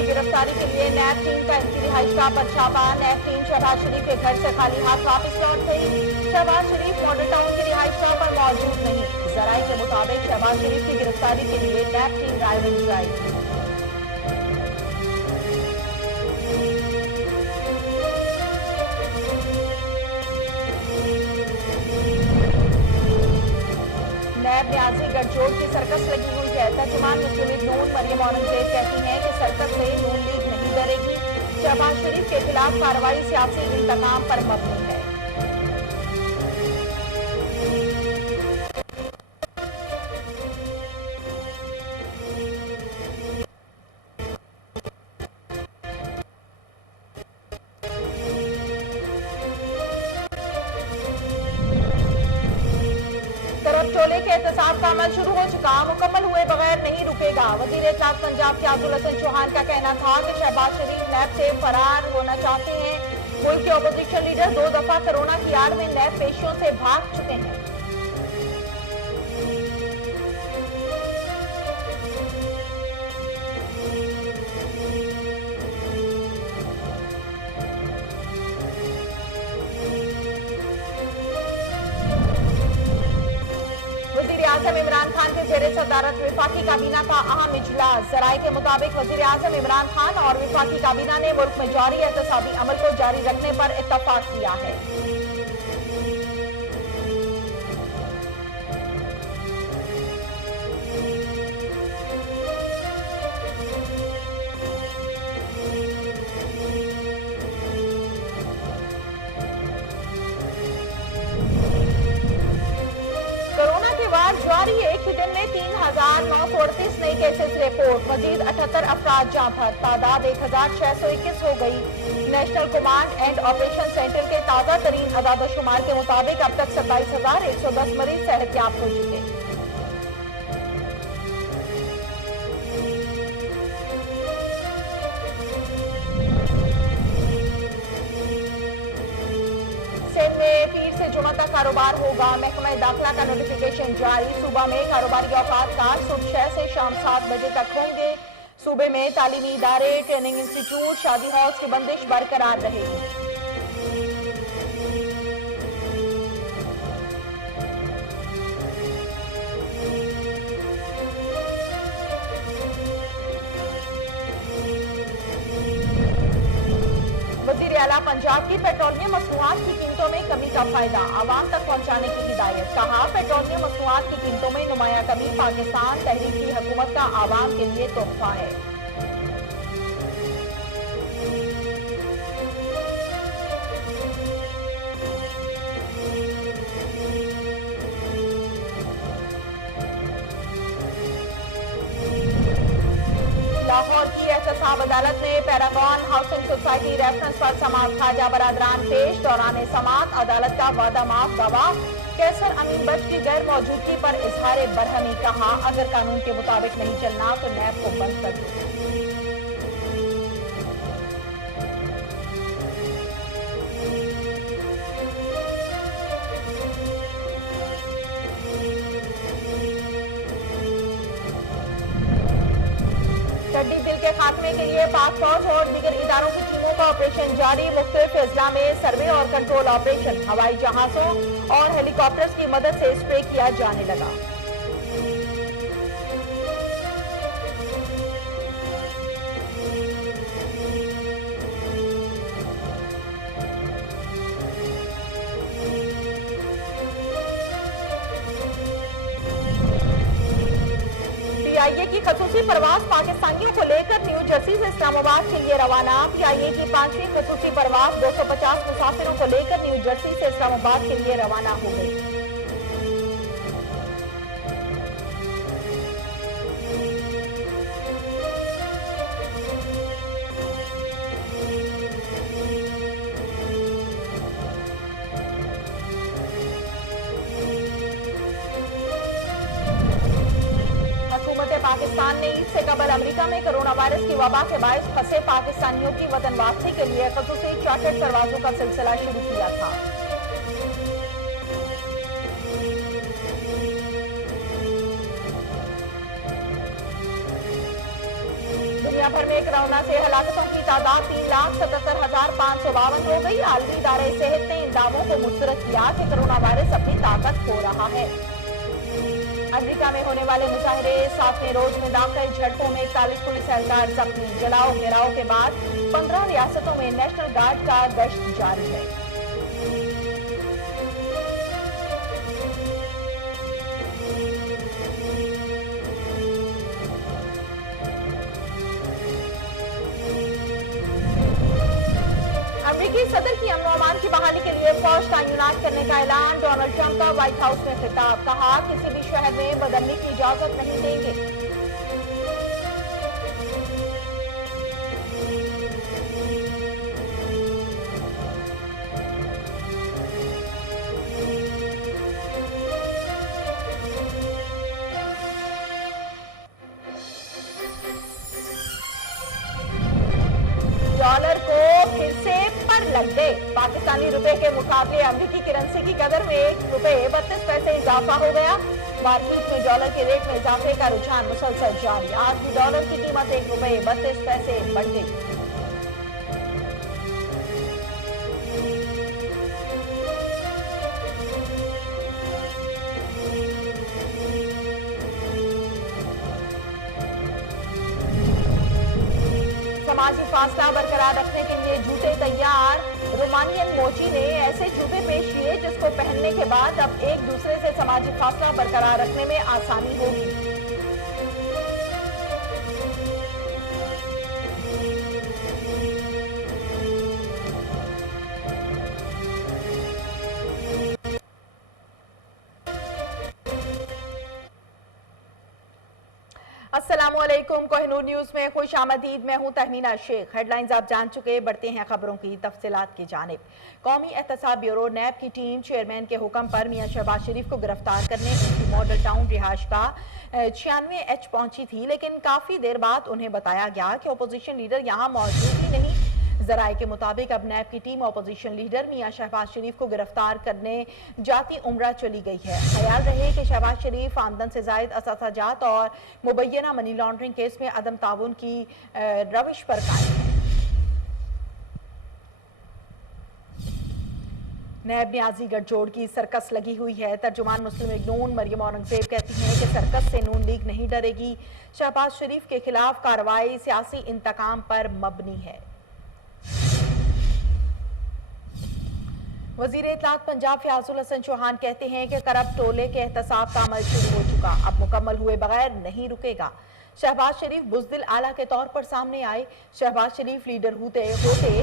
की गिरफ्तारी के लिए नैब टीम का इनकी रिहाइश का पर छापा। नैब टीम शहबाज शरीफ के घर से खाली हाथ वापस लौट गई। शहबाज शरीफ मॉडल टाउन की रिहाइश पर मौजूद नहीं। जराये के मुताबिक शहबाज शरीफ की गिरफ्तारी के लिए नैब टीम रायगंज आई। नैब न्याजी गठजोड़ की सर्कस लगी हुई है। तर्जुमान मुस्लिम लीग नून मरियम औरंगजेब कहती हैं कि सर्कस से नून लीग नहीं डरेगी। शहबाज शरीफ के खिलाफ कार्रवाई सियासी इंतकाम पर मबनी है। टोले के एहतसाब का अमल शुरू हो चुका, मुकम्मल हुए बगैर नहीं रुकेगा। वजीर इत्तलात पंजाब के अब्दुल हसन चौहान का कहना था कि शहबाज शरीफ नैब से फरार होना चाहते हैं। मुल्क के अपोजिशन लीडर 2 दफा कोरोना की आड़ में नैब पेशियों से भाग चुके हैं। वज़ीर-ए-आज़म इमरान खान के ज़ेरे सदारत वफाकी काबीना का अहम इजलास। ज़राए के मुताबिक वज़ीर-ए-आज़म इमरान खान और वफाकी काबीना ने मुल्क में जारी एहतसाबी अमल को जारी रखने पर इत्तफाक किया है। जारी एक ही दिन में 3,938 नए केसेस रिपोर्ट। मजीद 78 अफराद जाँ पर, तादाद 1,621 हो गई। National command and operation centre के ताज़ा तरीन अदाद-ओ-शुमार के मुताबिक अब तक 27,110 मरीज सेहतयाब हो चुके। पीर से जुमा तक कारोबार होगा। महकमा दाखिला का नोटिफिकेशन जारी। सूबा में कारोबारी औकात कार सुबह 6 से शाम 7 बजे तक होंगे। सूबे में तालीमी इदारे, ट्रेनिंग इंस्टीट्यूट, शादी हॉल्स की बंदिश बरकरार रहेगी। वज़ीर-ए-आला पंजाब की पेट्रोलियम मसनूआत की कीमतों में कमी का फायदा आवाम तक पहुंचाने की हिदायत। कहा, पेट्रोलियम मसनूआत की कीमतों में नुमाया कमी पाकिस्तान तहरीक की हुकूमत का आवाम के लिए तोहफा है। लाहौर की एहतसाब अदालत ने पैरागॉन हाउसिंग सोसाइटी रेफरेंस पर समाअत खाजा बरादरान पेश। दौरान समाअत अदालत का वादा माफ गवाह कैसर अमीन बख्श की गैर मौजूदगी पर इजहार बरहमी। कहा, अगर कानून के मुताबिक नहीं चलना तो नैब को बंद कर दो। टिड्डी दिल के खात्मे के लिए पाक फौज और दीगर इदारों की टीमों का ऑपरेशन जारी। मुख्तलिफ अजला में सर्वे और कंट्रोल ऑपरेशन। हवाई जहाजों और हेलीकॉप्टर्स की मदद से स्प्रे किया जाने लगा। पीआईए की खसूसी परवाज पाकिस्तानियों को लेकर न्यू जर्सी से इस्लामाबाद के लिए रवाना। पीआईए की 5वीं खसूसी परवाज 250 मुसाफिरों को लेकर न्यू जर्सी से इस्लामाबाद के लिए रवाना हो गई। पाकिस्तान ने ईद से कबल अमेरिका में कोरोना वायरस की वबा के बायस फंसे पाकिस्तानियों की वतन वापसी के लिए खसूसी चार्टर्ड परवाजों का सिलसिला शुरू किया था। दुनिया भर में कोरोना से हलाकतों की तादाद 3,77,552 हो गई। आलमी इदारे सेहत ने इन दावों को मुस्तरद किया कि कोरोना वायरस अपनी ताकत खो रहा है। अमेरिका में होने वाले मुजाहरे 7वें रोज में दाखिल, झड़पों में 41 पुलिस एहलकार जख्मी। जलाओ घेराव के बाद 15 रियासतों में नेशनल गार्ड का गश्त जारी है। अमेरिकी सदर की अमन अमान की बहाली के लिए फौज तैनात करने का ऐलान। डोनाल्ड ट्रंप का व्हाइट हाउस में खिताब, कहा किसी भी शहर में बदलने की इजाजत नहीं देंगे। डॉलर को फिर से पर लग गए। पाकिस्तानी रुपए के मुकाबले अमेरिकी करेंसी की कदर में ₹1.32 इजाफा हो गया। मार्केट में डॉलर के रेट में इजाफे का रुझान मुसलसल जारी। आज भी डॉलर की कीमत ₹1.32 बढ़ गई। समाजी फासला बरकरार रखने के लिए जूते तैयार। रोमानियन मोची ने ऐसे जूते पेश किए जिसको पहनने के बाद अब एक दूसरे से समाजी फासला बरकरार रखने में आसानी होगी। अस्सलामुअलैकुम, कोहिनूर न्यूज में खुश आमदीद। मैं हूं तहमीना शेख। हेडलाइंस आप जान चुके, बढ़ते हैं खबरों की तफसीलात की जानिब। कौमी एहतसाब ब्यूरो नैब की टीम चेयरमैन के हुक्म पर मियां शहबाज शरीफ को गिरफ्तार करने उनकी मॉडल टाउन रिहाइश का 96H पहुंची थी, लेकिन काफी देर बाद उन्हें बताया गया कि अपोजिशन लीडर यहां मौजूद ही नहीं। जराये के मुताबिक अब नैब की टीम अपोजिशन लीडर मियां शहबाज शरीफ को गिरफ्तार करने जाती उम्रा चली गई है। ख्याल रहे कि शहबाज शरीफ आमदन से जायद असाजात और मुबैना मनी लॉन्ड्रिंग केस में अदम ताउन की रविश पर कायम है। नैब न्याजी गठजोड़ की सर्कस लगी हुई है। तर्जुमान मुस्लिम लीग नून मरियम औरंगजेब कहती हैं कि सर्कस से नून लीग नहीं डरेगी। शहबाज शरीफ के खिलाफ कार्रवाई सियासी इंतकाम पर मबनी है। वजीर इत्तलात पंजाब फयाजुल हसन चौहान कहते हैं कि करप्ट टोले के एहतसाब का अमल शुरू हो चुका, अब मुकम्मल हुए बगैर नहीं रुकेगा। शहबाज शरीफ बुज़दिल आला के तौर पर सामने आए। शहबाज शरीफ लीडर होते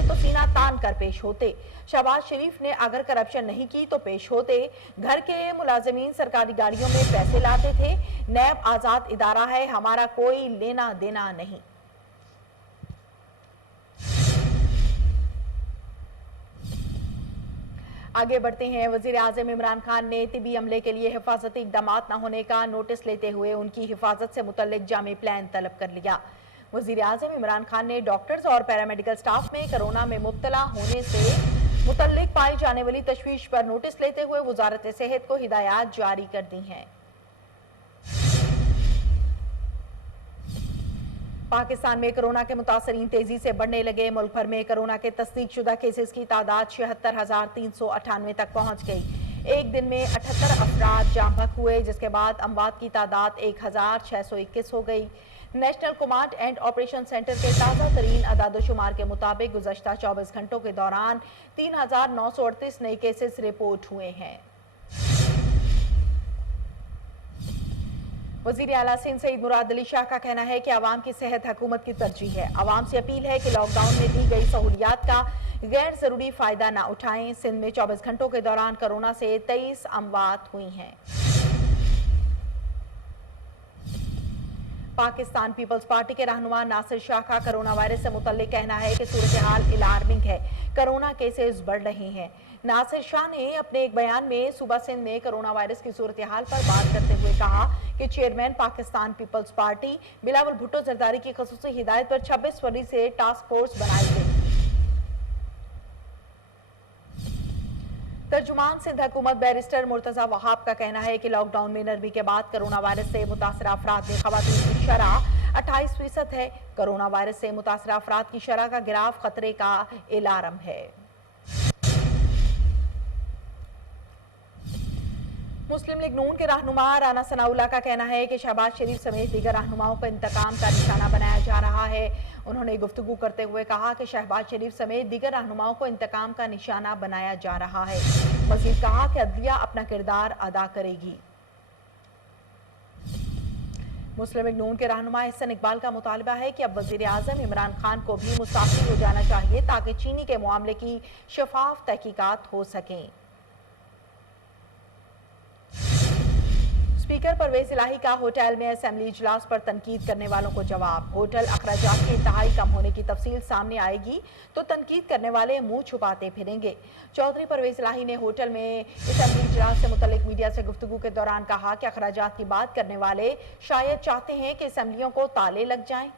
तो सीना तान कर पेश होते। शहबाज शरीफ ने अगर करप्शन नहीं की तो पेश होते। घर के मुलाजमीन सरकारी गाड़ियों में पैसे लाते थे। नैब आजाद इदारा है, हमारा कोई लेना देना नहीं। आगे बढ़ते हैं। वजीर आजम इमरान खान ने तिबी अमले के लिए हिफाजती इकदाम न होने का नोटिस लेते हुए उनकी हिफाजत से मुतल्लिक जामी प्लान तलब कर लिया। वजीर आजम इमरान खान ने डॉक्टर्स और पैरामेडिकल स्टाफ में कोरोना में मुब्तला होने से मुतल्लिक पाई जाने वाली तशवीश पर नोटिस लेते हुए वजारत सेहत को हिदायत जारी कर दी हैं। पाकिस्तान में कोरोना के मुतासरीन तेजी से बढ़ने लगे। मुल्क भर में कोरोना के तस्दीक शुदा केसेस की तादाद 76,398 तक पहुंच गई। एक दिन में 78 अफराद जाँ बहक हुए, जिसके बाद अमवात की तादाद 1,621 हो गई। National command and operation centre के ताज़ा तरीन अदादोशुमार के मुताबिक गुज़श्ता 24 घंटों के दौरान 3,938 नए केसेस रिपोर्ट हुए हैं। वज़ीर आला सिंध सईद मुराद अली शाह का कहना है कि आवाम की सेहत हुकूमत की तरजीह है। आवाम से अपील है कि लॉकडाउन में दी गई सहूलियात का गैर जरूरी फायदा न उठाएं। सिंध में 24 घंटों के दौरान कोरोना से 23 अमवात हुई हैं। पाकिस्तान पीपल्स पार्टी के रहनुमा नासिर शाह का कोरोना वायरस से मुतल्लिक कहना है कि सूरत हाल अलार्मिंग है, कोरोना केसेस बढ़ रहे हैं। नासिर शाह ने अपने एक बयान में सूबा सिंध में कोरोना वायरस की सूरत हाल पर बात करते हुए कहा कि चेयरमैन पाकिस्तान पीपल्स पार्टी बिलावल भुट्टो जरदारी की खसूसी हिदायत पर 26 फरवरी से टास्क फोर्स बनाई गई। तर्जुमान सिंध हुकूमत बैरिस्टर मुर्तजा वहाब का कहना है कि लॉकडाउन में नरमी के बाद कोरोना वायरस से मुतासर अफराद में खवातीन की शरह 28% है। कोरोना वायरस से मुतासरा अफराद की शरह का गिराव खतरे का अलार्म है। मुस्लिम लीग नून के रहनुमा राना सनाउल्लाह का कहना है कि शहबाज शरीफ समेत दीगर रहनुमाओं को इंतकाम का निशाना बनाया जा रहा है। उन्होंने गुफ्तगू करते हुए कहा कि शहबाज शरीफ समेत दीगर रहनुमाओं को इंतकाम का निशाना बनाया जा रहा है। मजीद कहा कि अदलिया अपना किरदार अदा करेगी। मुस्लिम लीग नून के रहनुमा एहसन इकबाल का मुतालबा है कि अब वजीर आजम इमरान खान को भी मुस्तफी हो जाना चाहिए ताकि चीनी के मामले की शफाफ तहकीकात हो सकें। स्पीकर परवेज इलाही का होटल में असेंबली इजलास पर तनकीद करने वालों को जवाब। होटल अखराजात के इंतहाई कम होने की तफसील सामने आएगी तो तनकीद करने वाले मुंह छुपाते फिरेंगे। चौधरी परवेज इलाही ने होटल में असेंबली इजलास से मुतल्लिक मीडिया से गुफ्तगू के दौरान कहा कि अखराजात की बात करने वाले शायद चाहते हैं कि असेंबलियों को ताले लग जाएं।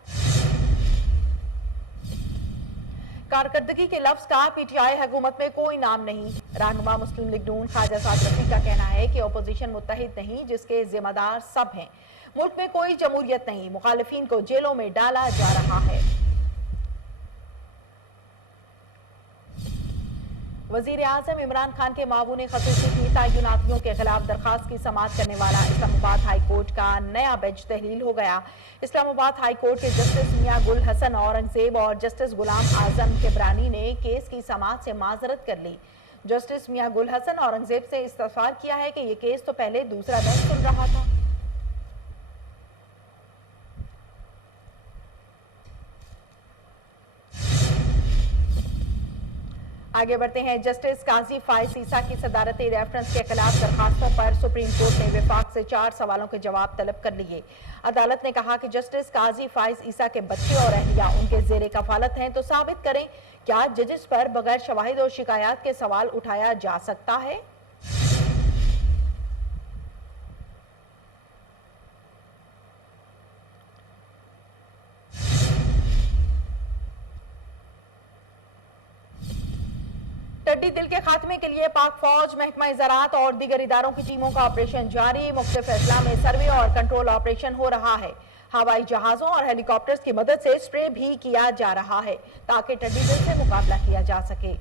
कारकर्दगी के लफ्ज का पीटीआई हुकूमत में कोई नाम नहीं। रहनुमा मुस्लिम लीग नून ख्वाजा साद रफी का कहना है कि अपोजिशन मुत्तहिद नहीं, जिसके जिम्मेदार सब हैं। मुल्क में कोई जमहूरियत नहीं, मुखालिफिन को जेलों में डाला जा रहा है। वजीर आजम इमरान खान के मावून खसूसी की तयनातियों के खिलाफ दरखास्त की समाअत करने वाला इस्लामाबाद हाई कोर्ट का नया बेंच तहलील हो गया। इस्लामाबाद हाई कोर्ट के जस्टिस मियां गुल हसन औरंगजेब और जस्टिस गुलाम आजम किबरानी ने केस की समाअत से माजरत कर ली। जस्टिस मियां गुल हसन औरंगजेब से इस्तफसार किया है कि यह केस तो पहले दूसरा बेंच सुन रहा था। आगे बढ़ते हैं। जस्टिस काजी फाइज ईसा की सदारती रेफरेंस के खिलाफ दरखास्तों पर सुप्रीम कोर्ट ने विफाक से 4 सवालों के जवाब तलब कर लिए। अदालत ने कहा कि जस्टिस काजी फाइज ईसा के बच्चे और अहलिया उनके जेरे कफालत हैं, तो साबित करें क्या जजेस पर बगैर शवाहिद और शिकायत के सवाल उठाया जा सकता है। टिड्डी दिल के खात्मे के लिए पाक फौज, महकमा ज़राअत और दीगर इदारों की टीमों का ऑपरेशन जारी। मुख्तलिफ अजला में सर्वे और कंट्रोल ऑपरेशन हो रहा है। हवाई जहाजों और हेलीकॉप्टर्स की मदद से स्प्रे भी किया जा रहा है ताकि टिड्डी दिल से मुकाबला किया जा सके।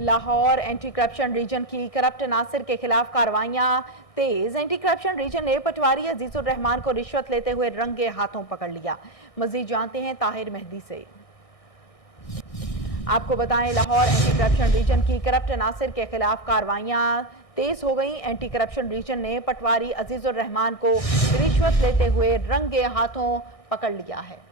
लाहौर एंटी करप्शन रीजन की करप्ट नासिर के खिलाफ कार्रवाइयां तेज। एंटी करप्शन रीजन ने पटवारी अजीजुर रहमान को रिश्वत लेते हुए रंगे हाथों पकड़ लिया। मजीद जानते हैं ताहिर मेहदी से। आपको बताएं, लाहौर एंटी करप्शन रीजन की करप्ट नासिर के खिलाफ कार्रवाइयां तेज हो गई। एंटी करप्शन रीजन ने पटवारी अजीजुर रहमान को रिश्वत लेते हुए रंगे हाथों पकड़ लिया है।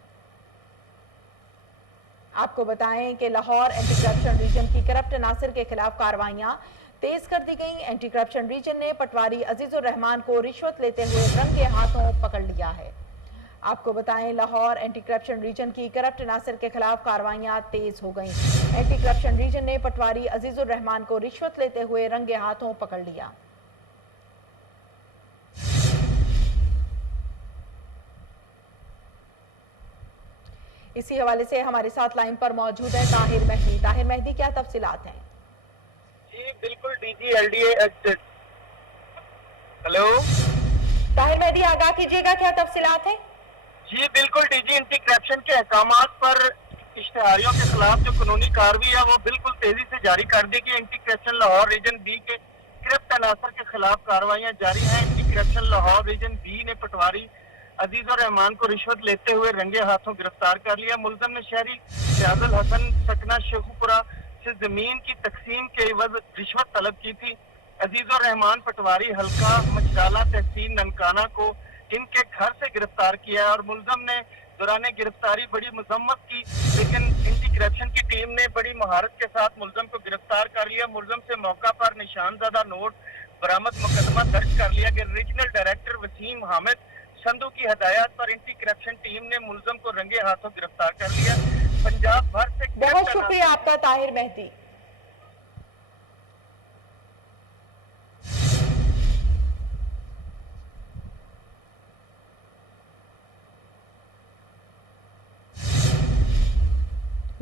आपको बताएं कि लाहौर एंटी करप्शन रीजन की करप्ट नासिर के खिलाफ कार्रवाइयां तेज कर दी गई। एंटी करप्शन रीजन ने पटवारी अजीजुर रहमान को रिश्वत लेते हुए रंगे हाथों पकड़ लिया है। आपको बताएं, लाहौर एंटी करप्शन रीजन की करप्ट नासिर के खिलाफ कार्रवाइयां तेज हो गई। एंटी करप्शन रीजन ने पटवारी अजीजुर रहमान को रिश्वत लेते हुए रंगे हाथों पकड़ लिया। इसी हवाले से हमारे साथ लाइन पर मौजूद है ताहिर मेहदी। ताहिर मेहदी, क्या तफसीलात हैं? जी बिल्कुल, DG LDA. Hello Tahir Mehdi, आगाह कीजिएगा, क्या तफसीलात हैं? जी बिल्कुल, डीजी एंटी करप्शन के अहकामात पर इश्तेहारियों के खिलाफ जो कानूनी कार्रवाई है वो बिल्कुल तेजी से जारी कर देगी। Anti corruption Lahore region B के करप्ट अनासर के खिलाफ कार्रवाइयां जारी हैं। Anti corruption Lahore region B ने पटवारी अजीजुर रहमान को रिश्वत लेते हुए रंगे हाथों गिरफ्तार कर लिया। मुलजम ने शहरी शहजाद हसन सकना शेखुपुरा से जमीन की तकसीम के एवज रिश्वत तलब की थी। अजीजुर रहमान पटवारी हल्का मचराला तहसील ननकाना को इनके घर से गिरफ्तार किया और मुलजम ने दौरान गिरफ्तारी बड़ी मजम्मत की, लेकिन एंटी करप्शन की टीम ने बड़ी महारत के साथ मुलजम को गिरफ्तार कर लिया। मुलजम से मौका पर निशानजदा नोट बरामद, मुकदमा दर्ज कर लिया गया। रीजनल डायरेक्टर वसीम हामिद संधू की हदायत पर एंटी करप्शन टीम ने मुलजम को रंगे हाथों गिरफ्तार कर लिया। पंजाब भर से बहुत शुक्रिया आपका ताहिर मेहदी।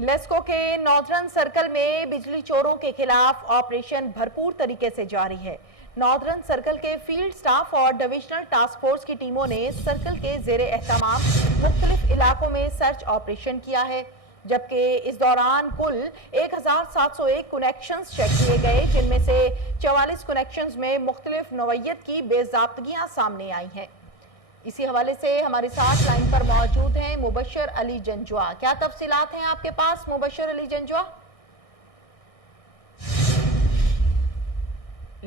लेस्को के नॉर्दर्न सर्कल में बिजली चोरों के खिलाफ ऑपरेशन भरपूर तरीके से जारी है। नॉर्दर्न सर्कल के फील्ड स्टाफ और डिविजनल टास्क फोर्स की टीमों ने सर्कल के जेरे एहतमाम मुख्तलिफ इलाकों में सर्च ऑपरेशन किया है, जबकि इस दौरान कुल 1701 कनेक्शंस चेक किए गए, जिनमें से 44 कनेक्शंस में मुख्तलिफ नौइयत की बेज़ाब्तगियां सामने आई हैं। इसी हवाले से हमारे साथ लाइन पर मौजूद हैं मुबशर अली जंजुआ। क्या तफसीलात हैं आपके पास मुबशर अली जंजुआ?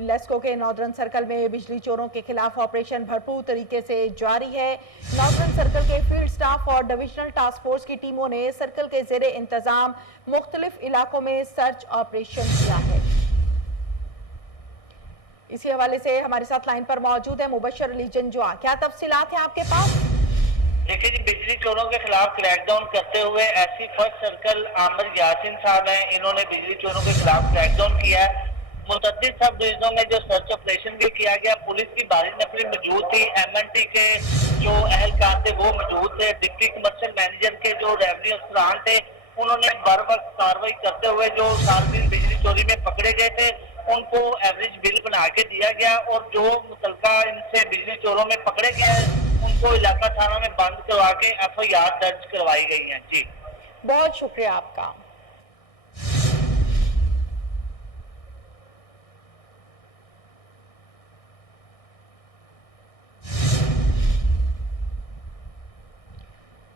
लेस्को के नॉर्दर्न सर्कल में बिजली चोरों के खिलाफ ऑपरेशन भरपूर तरीके से जारी है। नॉर्दर्न सर्कल के फील्ड स्टाफ और डिविजनल टास्क फोर्स की टीमों ने सर्कल के जेरे इंतजाम मुख्तलिफ इलाकों में सर्च ऑपरेशन किया है। इसी हवाले से हमारे साथ लाइन पर मौजूद है मुबशर अली जंजुआ। क्या तफसीलात हैं आपके पास? देखिए जी, बिजली चोरों के खिलाफ क्रैकडाउन करते हुए SP first circle Amir Yasin साहब हैं, इन्होंने बिजली चोरों के खिलाफ क्रैकडाउन किया है। मुतअद्दिद सब डिवीजनों में जो सर्च ऑपरेशन भी किया गया, पुलिस की भारी नफरी मौजूद थी, एमएनटी के जो अहलकार थे वो मौजूद थे, डिप्टी कमर्शियल मैनेजर के जो रेवेन्यू अफसरान थे उन्होंने बर वक्त कार्रवाई करते हुए जो सार्वजनिक बिजली चोरी में पकड़े गए थे उनको एवरेज बिल बना के दिया गया और जो मुतलका इनसे बिजली चोरों में पकड़े गए उनको इलाका थाना में बंद करवा के एफआईआर दर्ज करवाई गई है। जी बहुत शुक्रिया आपका।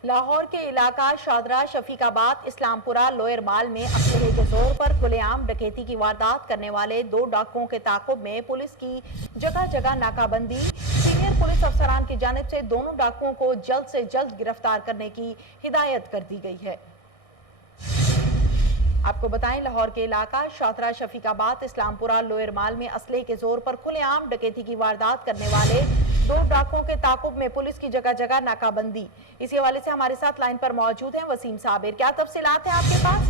लाहौर के इलाका शादरा, शफीकाबाद, इस्लामपुरा, लोयर माल में असलहे के जोर पर खुलेआम डकैती की वारदात करने वाले 2 डाकुओं के ताकुब में पुलिस की जगह जगह नाकाबंदी। सीनियर पुलिस अफसरान की जानिब से दोनों डाकुओं को जल्द से जल्द गिरफ्तार करने की हिदायत कर दी गई है। आपको बताएं, लाहौर के इलाका शादरा, शफीकाबाद, इस्लामपुरा, लोयर माल में असलहे के जोर पर खुलेआम डकैती की वारदात करने वाले 2 डाकुओं के ताकुब में पुलिस की जगह जगह नाकाबंदी। इसी हवाले से हमारे साथ लाइन पर मौजूद हैं वसीम साबिर। क्या तफसीलात हैं आपके पास?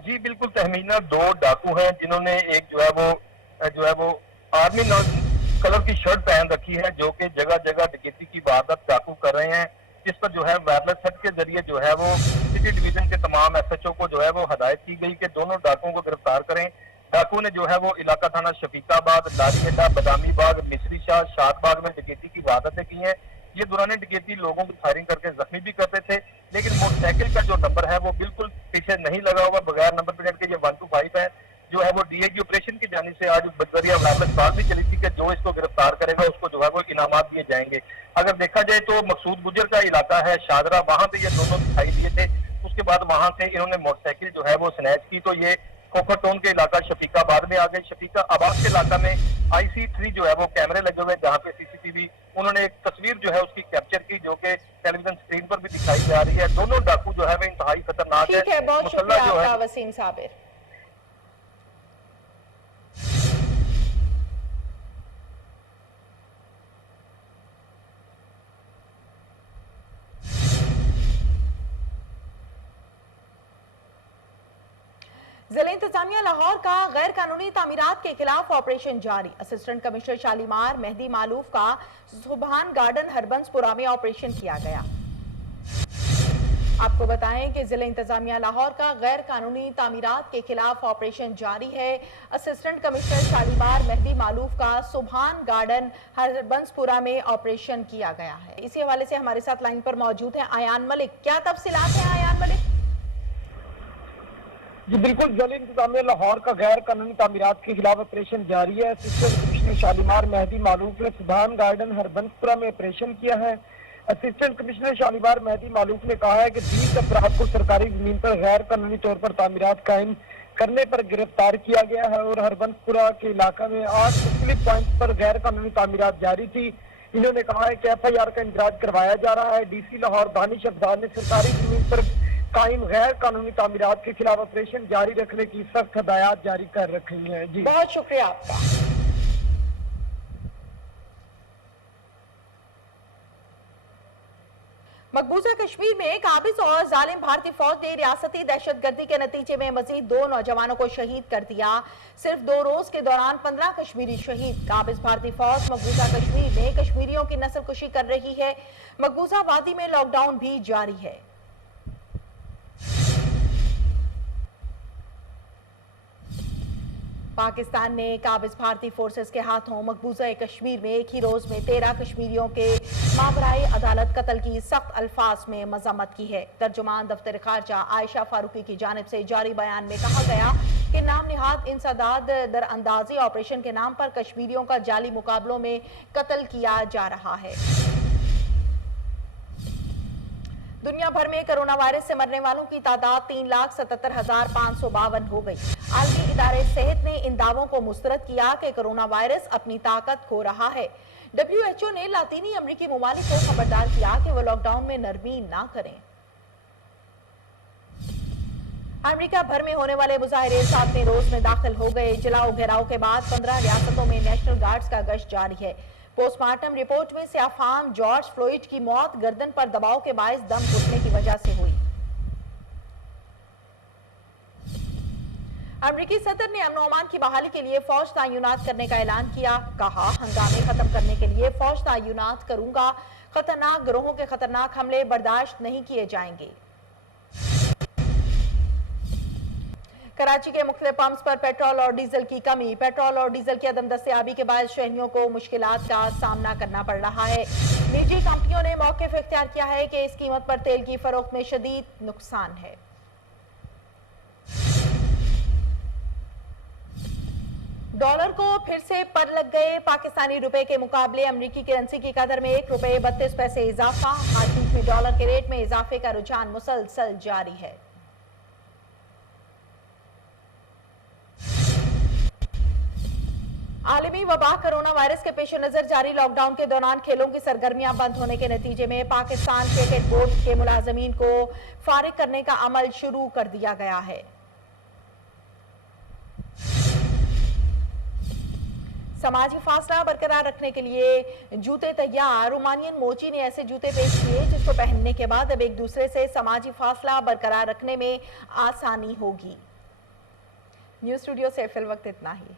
जी बिल्कुल तहमीना 2 डाकू हैं जिन्होंने एक जो है वो आर्मी कलर की शर्ट पहन रखी है, जो कि जगह जगह डकैती की वारदात डाकू कर रहे हैं, जिस पर जो है वायरलेस सेट के जरिए जो है वो सिटी डिवीजन के तमाम एसएचओ को जो है वो हदायत की गई कि दोनों डाकुओं को गिरफ्तार करें। डाकू ने जो है वो इलाका थाना शफीकाबाद, लारीहेडा, बदामी बाग, मिसरी शाह, शादबाग में डकैती की वारदातें की हैं। ये दौरान डकैती लोगों को फायरिंग करके जख्मी भी करते थे, लेकिन मोटरसाइकिल का जो नंबर है वो बिल्कुल पीछे नहीं लगा हुआ, बगैर नंबर प्लेट के ये 125 है। जो है वो डीएजी ऑपरेशन की जानिब से आज बजरिया वायरलेस बात भी चली थी कि जो इसको गिरफ्तार करेगा उसको जो है वो इनामात दिए जाएंगे। अगर देखा जाए तो मकसूद गुजर का इलाका है शादरा, वहां पे ये दोनों दिखाई दिए थे। उसके बाद वहां से इन्होंने मोटरसाइकिल जो है वो स्नैच की, तो ये कोकरटोन के इलाका शफीकाबाद में आ गए। शफीकाबाद के इलाका में IC3 जो है वो कैमरे लगे हुए, जहाँ पे CCTV उन्होंने एक तस्वीर जो है उसकी कैप्चर की, जो कि टेलीविजन स्क्रीन पर भी दिखाई जा रही है। दोनों डाकू जो है वो इंतहाई खतरनाक है। ठीक है, बहुत शुक्रिया आपका वसीम साबिर। जिला इंतजामिया लाहौर का गैर कानूनी तामीरात के खिलाफ ऑपरेशन जारी। असिस्टेंट कमिश्नर शालीमार मेहदी मालूफ का सुबहान गार्डन हरबंसपुरा में ऑपरेशन किया गया। आपको बताएं कि जिला इंतजामिया लाहौर का गैर कानूनी तामीरात के खिलाफ ऑपरेशन जारी है। असिस्टेंट कमिश्नर शालीमार मेहदी मालूफ का सुबहान गार्डन हरबंसपुरा में ऑपरेशन किया गया है। इसी हवाले से हमारे साथ लाइन पर मौजूद है आयान मलिक। क्या तफसीलात हैं आयान मलिक? जी बिल्कुल, जिला इंतजामिया लाहौर का गैर कानूनी तामीरात के खिलाफ ऑपरेशन जारी है। असिस्टेंट कमिश्नर शालीमार मेहदी मालूफ ने सुबहान गार्डन हरबंसपुरा में ऑपरेशन किया है। असिस्टेंट कमिश्नर शालीमार मेहदी मालूफ ने कहा है कि 20 अफराद को सरकारी जमीन पर गैर कानूनी तौर पर तामीरात कायम करने पर गिरफ्तार किया गया है और हरबंसपुरा के इलाका में 8 मुख्तलिफ पॉइंट पर गैर कानूनी तामीरात जारी थी। इन्होंने कहा है कि FIR का इंदराज करवाया जा रहा है। DC लाहौर दानिश अफजाल ने सरकारी जमीन पर कायम गैर कानूनी तामीरात के खिलाफ ऑपरेशन जारी रखने की सख्त हदायत जारी कर रखी है। जी बहुत शुक्रिया आपका। मकबूजा कश्मीर में काबिज और जालिम भारतीय फौज ने रियासती दहशतगर्दी के नतीजे में मजीद 2 नौजवानों को शहीद कर दिया। सिर्फ 2 रोज के दौरान 15 कश्मीरी शहीद। काबिज भारतीय फौज मकबूजा कश्मीर में कश्मीरियों की नस्लकुशी कर रही है। मकबूजा वादी में लॉकडाउन भी जारी है। पाकिस्तान ने काबिज भारतीय फोर्सेस के हाथों मकबूजा कश्मीर में एक ही रोज में 13 कश्मीरियों के माबराई अदालत कत्ल की सख्त अल्फाज में मजम्मत की है। तर्जुमान दफ्तर खारजा आयशा फारूकी की जानिब से जारी बयान में कहा गया कि नाम निहाद इंसदाद दरअंदाजी ऑपरेशन के नाम पर कश्मीरियों का जाली मुकाबलों में कत्ल किया जा रहा है। दुनिया भर में कोरोना वायरस से मरने वालों की तादाद 3,77,552 हो गई। आलमी इदारे सेहत ने इन दावों को मुस्तरद किया कि कोरोना वायरस अपनी ताकत खो रहा है। WHO ने लातीनी अमरीकी ममालिक को खबरदार किया कि वो लॉकडाउन में नरमी ना करें। अमेरिका भर में होने वाले मुजाहरे 7वें रोज में दाखिल हो गए। जलाओ घेराव के बाद 15 रियासतों में नेशनल गार्ड्स का गश्त जारी है। पोस्टमार्टम रिपोर्ट में सियाफाम जॉर्ज फ्लोइड की मौत गर्दन पर दबाव के बायस दम घुटने की वजह से हुई। अमेरिकी सदर ने अमन अमान की बहाली के लिए फौज तैनात करने का ऐलान किया। कहा, हंगामे खत्म करने के लिए फौज तैनात करूंगा। खतरनाक गिरोहों के खतरनाक हमले बर्दाश्त नहीं किए जाएंगे। कराची के मुख्तलिफ पंप्स पर पेट्रोल और डीजल की कमी। पेट्रोल और डीजल की अदम दस्तयाबी के बाद शहरियों को मुश्किलात का सामना करना पड़ रहा है। निजी कंपनियों ने मौक़िफ़ इख्तियार किया है कि इस कीमत पर तेल की फरोख्त में शदीद नुकसान है। डॉलर को फिर से पर लग गए। पाकिस्तानी रुपए के मुकाबले अमरीकी करेंसी की कदर में 1 रुपए 32 पैसे इजाफा। मार्केट में डॉलर के रेट में इजाफे का रुझान मुसलसल जारी है। आलमी वबा कोरोना वायरस के पेश नजर जारी लॉकडाउन के दौरान खेलों की सरगर्मियां बंद होने के नतीजे में पाकिस्तान क्रिकेट बोर्ड के मुलाजमीन को फारिग करने का अमल शुरू कर दिया गया है। समाजी फासला बरकरार रखने के लिए जूते तैयार। रोमानियन मोची ने ऐसे जूते पेश किए जिसको पहनने के बाद अब एक दूसरे से समाजी फासला बरकरार रखने में आसानी होगी। न्यूज़ स्टूडियो से फिल वक्त इतना ही।